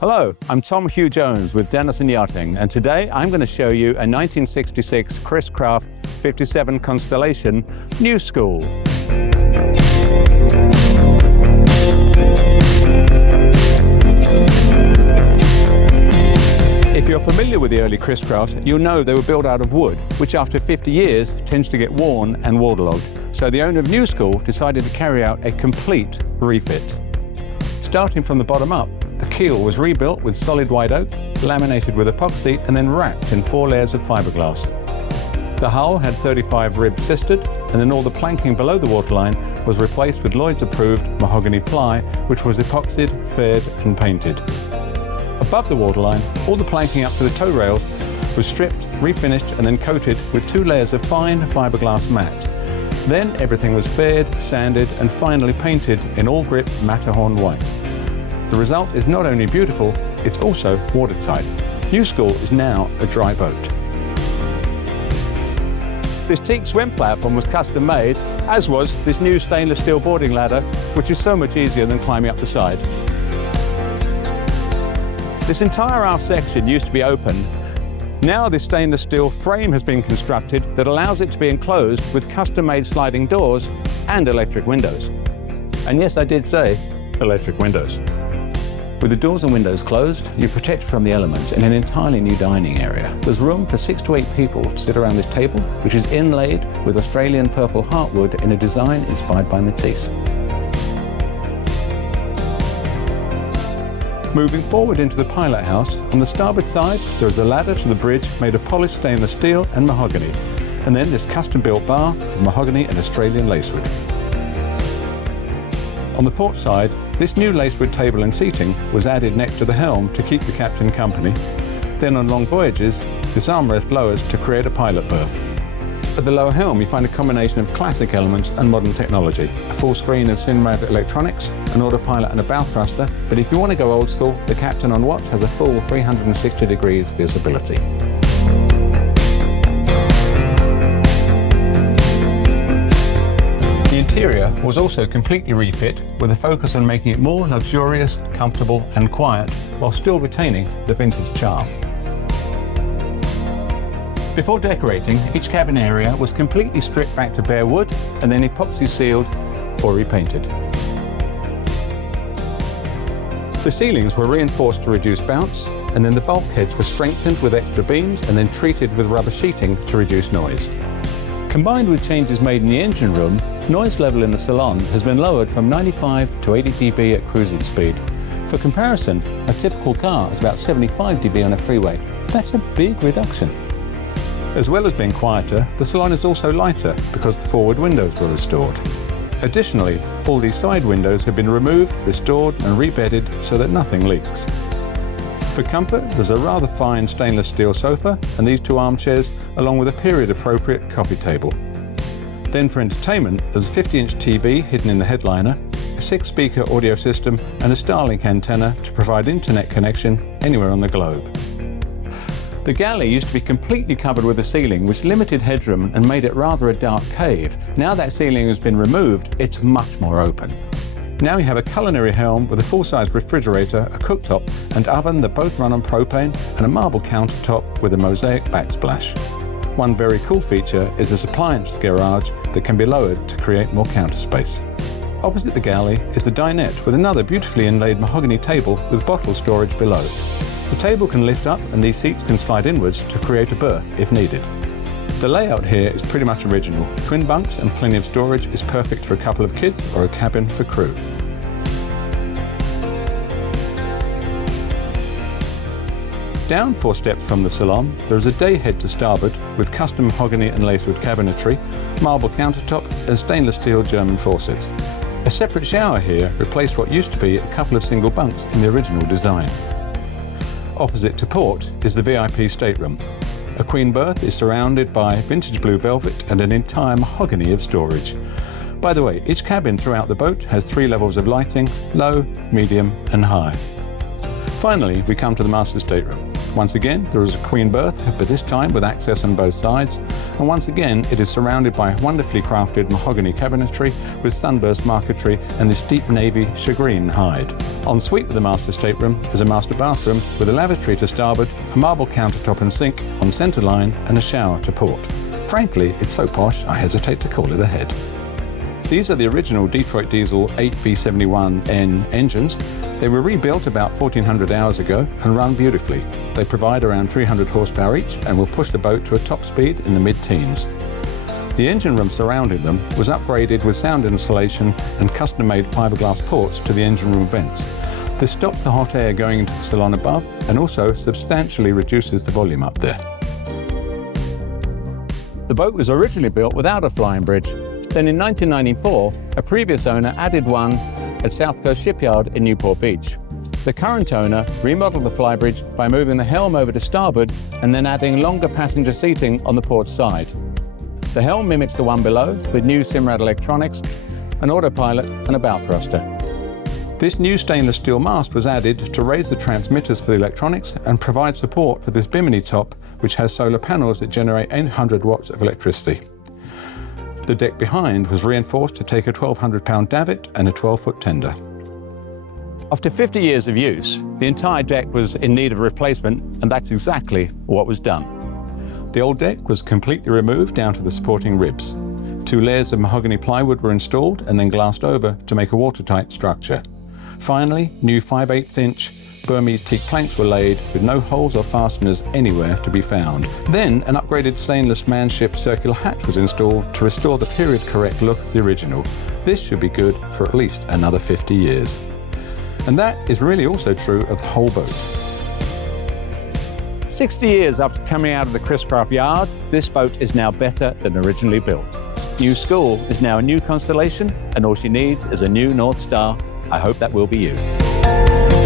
Hello, I'm Tom Hugh-Jones with Denison Yachting, and today I'm going to show you a 1966 Chris Craft 57 Constellation New School. If you're familiar with the early Chris Crafts, you'll know they were built out of wood, which after 50 years tends to get worn and waterlogged. So the owner of New School decided to carry out a complete refit. Starting from the bottom up, the keel was rebuilt with solid white oak, laminated with epoxy, and then wrapped in 4 layers of fiberglass. The hull had 35 ribs sisted, and then all the planking below the waterline was replaced with Lloyd's approved mahogany ply, which was epoxied, faired, and painted. Above the waterline, all the planking up to the tow rails was stripped, refinished, and then coated with 2 layers of fine fiberglass mat. Then everything was faired, sanded, and finally painted in all grip Matterhorn white. The result is not only beautiful, it's also watertight. New School is now a dry boat. This teak swim platform was custom made, as was this new stainless steel boarding ladder, which is so much easier than climbing up the side. This entire aft section used to be open. Now this stainless steel frame has been constructed that allows it to be enclosed with custom-made sliding doors and electric windows. And yes, I did say electric windows. With the doors and windows closed, you're protected from the elements in an entirely new dining area. There's room for 6 to 8 people to sit around this table, which is inlaid with Australian purple heartwood in a design inspired by Matisse. Moving forward into the pilot house, on the starboard side there is a ladder to the bridge made of polished stainless steel and mahogany, and then this custom-built bar of mahogany and Australian lacewood. On the port side, this new lacewood table and seating was added next to the helm to keep the captain company. Then on long voyages, this armrest lowers to create a pilot berth. At the lower helm you find a combination of classic elements and modern technology. A full screen of Simrad electronics, an autopilot and a bow thruster, but if you want to go old school, the captain on watch has a full 360 degrees visibility. The interior was also completely refit with a focus on making it more luxurious, comfortable and quiet while still retaining the vintage charm. Before decorating, each cabin area was completely stripped back to bare wood and then epoxy sealed or repainted. The ceilings were reinforced to reduce bounce, and then the bulkheads were strengthened with extra beams and then treated with rubber sheeting to reduce noise. Combined with changes made in the engine room, noise level in the salon has been lowered from 95 to 80 dB at cruising speed. For comparison, a typical car is about 75 dB on a freeway. That's a big reduction. As well as being quieter, the salon is also lighter because the forward windows were restored. Additionally, all these side windows have been removed, restored and rebedded so that nothing leaks. For comfort, there's a rather fine stainless steel sofa and these 2 armchairs along with a period-appropriate coffee table. Then for entertainment, there's a 50-inch TV hidden in the headliner, a 6-speaker audio system and a Starlink antenna to provide internet connection anywhere on the globe. The galley used to be completely covered with a ceiling which limited headroom and made it rather a dark cave. Now that ceiling has been removed, it's much more open. Now you have a culinary helm with a full-size refrigerator, a cooktop and oven that both run on propane, and a marble countertop with a mosaic backsplash. One very cool feature is this appliance garage that can be lowered to create more counter space. Opposite the galley is the dinette with another beautifully inlaid mahogany table with bottle storage below. The table can lift up and these seats can slide inwards to create a berth if needed. The layout here is pretty much original. Twin bunks and plenty of storage is perfect for a couple of kids or a cabin for crew. Down 4 steps from the salon, there is a day head to starboard with custom mahogany and lacewood cabinetry, marble countertop and stainless steel German faucets. A separate shower here replaced what used to be a couple of single bunks in the original design. Opposite to port is the VIP stateroom. A queen berth is surrounded by vintage blue velvet and an entire mahogany of storage. By the way, each cabin throughout the boat has 3 levels of lighting: low, medium and high. Finally, we come to the master stateroom. Once again, there is a queen berth, but this time with access on both sides. And once again, it is surrounded by wonderfully crafted mahogany cabinetry with sunburst marquetry and this deep navy shagreen hide. En suite with the master stateroom is a master bathroom with a lavatory to starboard, a marble countertop and sink on centre line, and a shower to port. Frankly, it's so posh, I hesitate to call it a head. These are the original Detroit Diesel 8V71N engines. They were rebuilt about 1,400 hours ago and run beautifully. They provide around 300 horsepower each and will push the boat to a top speed in the mid-teens. The engine room surrounding them was upgraded with sound insulation and custom-made fiberglass ports to the engine room vents. This stops the hot air going into the salon above and also substantially reduces the volume up there. The boat was originally built without a flying bridge. Then in 1994, a previous owner added one at South Coast Shipyard in Newport Beach. The current owner remodeled the flybridge by moving the helm over to starboard and then adding longer passenger seating on the port side. The helm mimics the one below with new Simrad electronics, an autopilot and a bow thruster. This new stainless steel mast was added to raise the transmitters for the electronics and provide support for this bimini top, which has solar panels that generate 800 watts of electricity. The deck behind was reinforced to take a 1,200-pound davit and a 12-foot tender. After 50 years of use, the entire deck was in need of replacement, and that's exactly what was done. The old deck was completely removed down to the supporting ribs. 2 layers of mahogany plywood were installed and then glassed over to make a watertight structure. Finally, new 5/8-inch Burmese teak planks were laid with no holes or fasteners anywhere to be found. Then an upgraded stainless manship circular hatch was installed to restore the period-correct look of the original. This should be good for at least another 50 years. And that is really also true of the whole boat. 60 years after coming out of the Chris Craft yard, this boat is now better than originally built. New school is now a new Constellation, and all she needs is a new North Star. I hope that will be you.